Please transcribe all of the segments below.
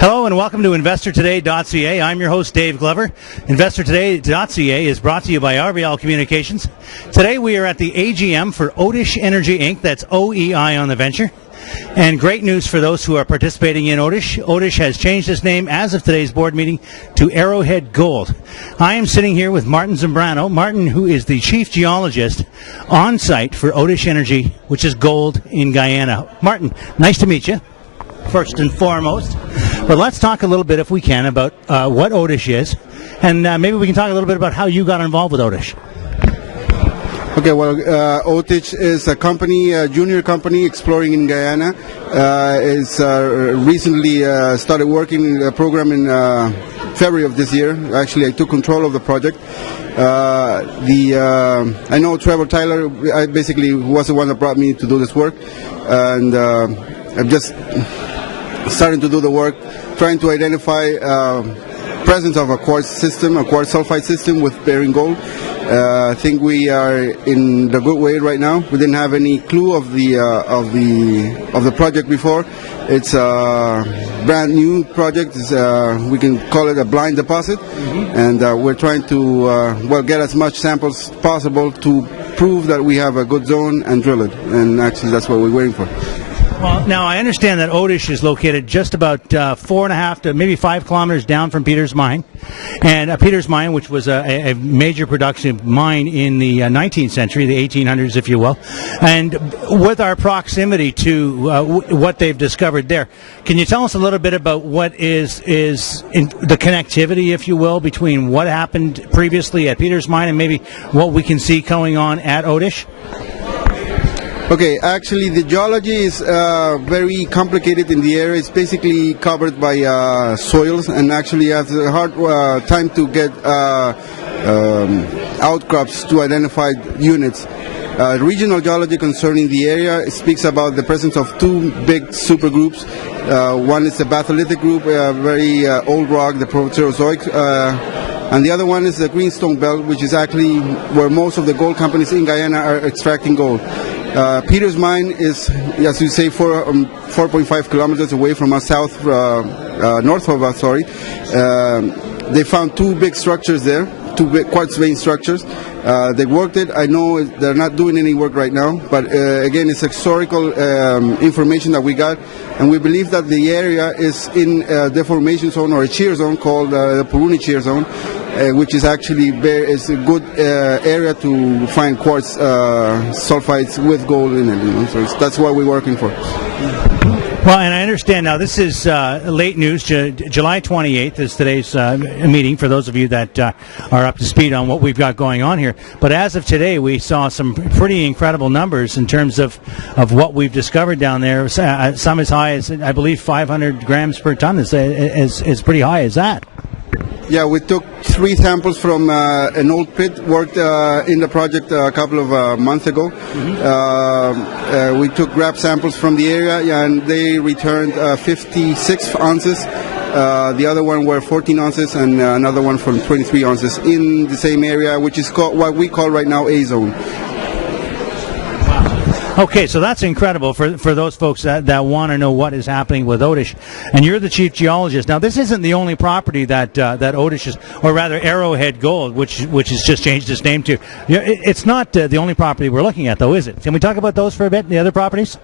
Hello and welcome to InvestorToday.ca. I'm your host, Dave Glover. InvestorToday.ca is brought to you by RBL Communications. Today we are at the AGM for Otish Energy Inc. That's OEI on the venture. And great news for those who are participating in Otish. Otish has changed its name as of today's board meeting to Arrowhead Gold. I am sitting here with Martin Zambrano. Martin, who is the chief geologist on site for Otish Energy, which is gold in Guyana. Martin, nice to meet you, first and foremost. But let's talk a little bit, if we can, about what Otish is. And maybe we can talk a little bit about how you got involved with Otish. Okay, well, Otish is a company, a junior company exploring in Guyana. It's recently started working a program in February of this year. Actually, I took control of the project. I know Trevor Tyler. I basically was the one that brought me to do this work, and I'm just starting to do the work, trying to identify presence of a quartz system, a quartz sulfide system with bearing gold. I think we are in the good way right now. We didn't have any clue of the project before. It's a brand new project. We can call it a blind deposit, and we're trying to get as much samples as possible to prove that we have a good zone and drill it. And actually, that's what we're waiting for. Well, now I understand that Otish is located just about 4.5 to maybe 5 kilometers down from Peter's Mine, and Peter's Mine, which was a major production mine in the 19th century, the 1800s, if you will. And with our proximity to what they've discovered there, can you tell us a little bit about what is in the connectivity, if you will, between what happened previously at Peter's Mine and maybe what we can see going on at Otish? Okay, actually the geology is very complicated in the area. It's basically covered by soils, and actually you have a hard time to get outcrops to identified units. Regional geology concerning the area speaks about the presence of two big supergroups. One is the batholithic group, very old rock, the Proterozoic, and the other one is the greenstone belt, which is actually where most of the gold companies in Guyana are extracting gold. Peter's Mine is, as you say, 4.5 kilometers away from us, north of us, sorry. They found two big structures there, two big quartz vein structures. They worked it. I know they're not doing any work right now, but again, it's historical information that we got, and we believe that the area is in a deformation zone or a shear zone called the Puruni shear zone, which is actually is a good area to find quartz sulfides with gold in it. So that's what we're working for. Well, and I understand now this is late news. July 28th is today's meeting for those of you that are up to speed on what we've got going on here. But as of today, we saw some pretty incredible numbers in terms of what we've discovered down there. Some as high as, I believe, 500 grams per ton is pretty high. Is that? Yeah, we took 3 samples from an old pit worked in the project a couple of months ago. We took grab samples from the area, and they returned 56 ounces. The other one were 14 ounces, and another one from 23 ounces in the same area, which is called what we call right now A zone. Okay, so that's incredible for those folks that want to know what is happening with Otish. And you're the chief geologist. Now, this isn't the only property that Otish is, or rather Arrowhead Gold, which has just changed its name to. It's not the only property we're looking at, though, is it? Can we talk about those for a bit, the other properties?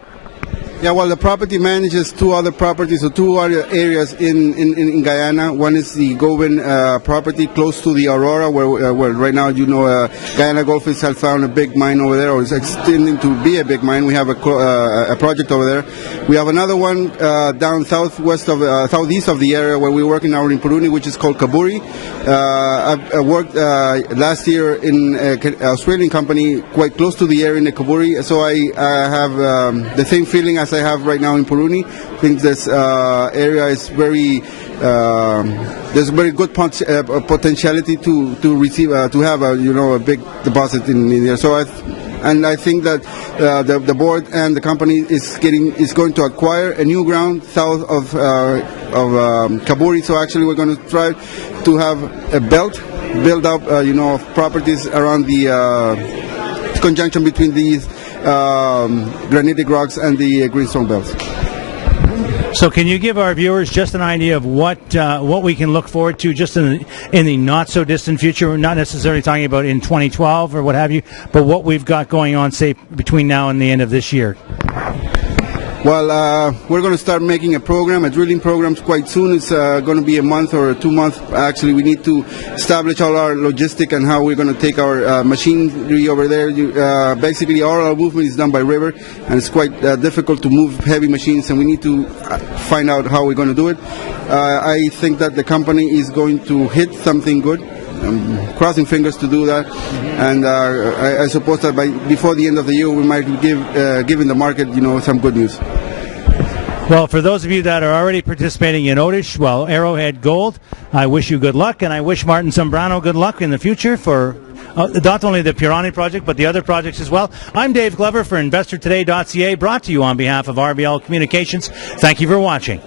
Yeah, well, the property manages 2 other properties, or 2 other areas in Guyana. One is the Govan property close to the Aurora, where right now, Guyana Goldfish has found a big mine over there, or is extending to be a big mine. We have a project over there. We have another one down southeast of the area where we're working now in Puruni, which is called Kaburi. I worked last year in an Australian company quite close to the area in the Kaburi, so I have the same feeling as I have right now in Puruni. I think this area is very there's very good potentiality to receive to have a big deposit in there. So I think that the board and the company is going to acquire a new ground south of Kaburi. So actually, we're going to try to have a belt build up, of properties around the conjunction between these granitic rocks and the greenstone belts. So can you give our viewers just an idea of what we can look forward to just in the not so distant future? We're not necessarily talking about in 2012 or what have you, but what we've got going on, say, between now and the end of this year. Well, we're going to start making a drilling program quite soon. It's going to be a month or 2 months. Actually, we need to establish all our logistic and how we're going to take our machinery over there. Basically, all our movement is done by river, and it's quite difficult to move heavy machines, and we need to find out how we're going to do it. I think that the company is going to hit something good. I'm crossing fingers to do that, and I suppose that before the end of the year we might giving the market, some good news. Well, for those of you that are already participating in Otish, well, Arrowhead Gold, I wish you good luck, and I wish Martin Zambrano good luck in the future for not only the Purani project, but the other projects as well. I'm Dave Glover for InvestorToday.ca, brought to you on behalf of RBL Communications. Thank you for watching.